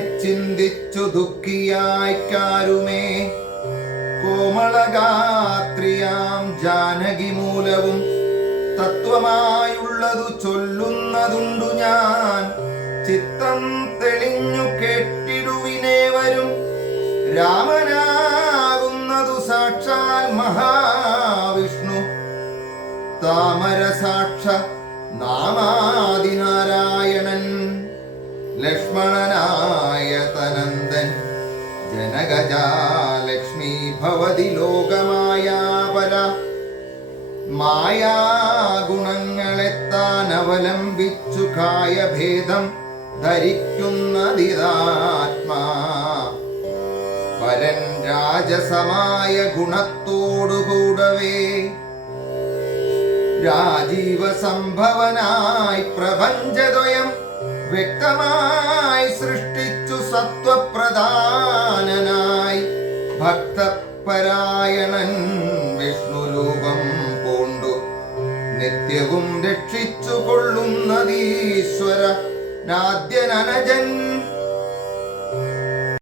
ചിന്തിച്ചു ദുഃഖിയായിക്കാരുമേ കോമളഗാത്രിയാം ജാനകി മൂലവും തത്വമായുള്ളതു ചൊല്ലുന്നതുണ്ടു ഞാൻ. ചിത്തം തെളിഞ്ഞു കേട്ടിടുവിനെ വരും രാമനാകുന്നതു സാക്ഷാൽ മഹാവിഷ്ണു. താമരസാക്ഷ നാമാദിനാരായണൻ. ലക്ഷ്മണനായ തനന്ദൻ ജനകജാലക്ഷ്മി ഭവതി ലോകമായാപര. മായാഗുണങ്ങളെത്താനവലംബിച്ചു കായഭേദം ധരിക്കുന്നതിതാത്മാ. പരൻ രാജസമായ ഗുണത്തോടുകൂടവേ. രാജീവ സംഭവനായി പ്രപഞ്ചദ്വയം വ്യക്തമായി സൃഷ്ടിച്ചു സത്വപ്രധാനനായി ഭക്തപരായണൻ വിഷ്ണുരൂപം പൂണ്ടു. നിത്യവും രക്ഷിച്ചു കൊള്ളുന്നതീശ്വര നാദ്യനജൻ